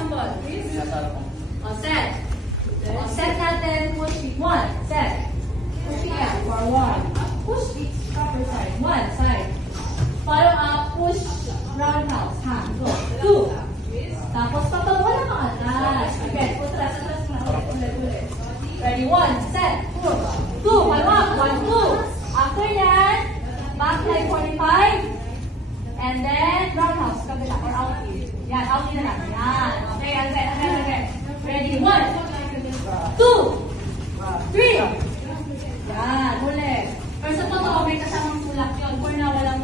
example, please. Set. Set natin, push feet. 1. Set. Push feet out for 1. Push feet, proper side. 1 side. Follow up, push roundhouse. Hand. Go. 2. Tapos, papalawa na mga atas. Again, push atas na. Ulit. Ready? 1. Set. 2. Follow up. 1, 2. After that, back leg 45. And then, roundhouse. Kabila or out in. Yan, out in na lang. Yan. Okay, again. Ready? 1, 2, 3. Yan, ulit. Pero sa totoo, may kasamang sulak yun. For now, walang